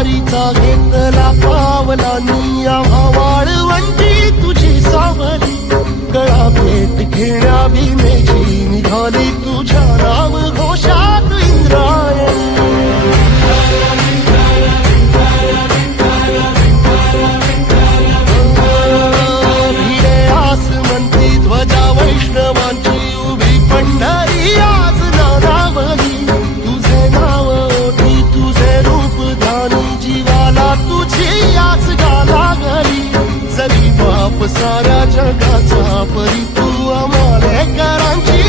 वारीचा घेतला पावलांनी आम्हा वाळवंटी तुझी सावली गळा भेट घेण्या भीमेची निघाली तुझ्या नाम घोषात इंद्रायणी भिडे आसमंती ध्वजा वैष्णवांची उभी पंढरी आज नानावली तुझे नाव ओठी तुझे रूप ध्यानी जीवाला तुझी आज गाला गली जरी बाप साऱ्या जगाचा परी तू आम्हाले करांची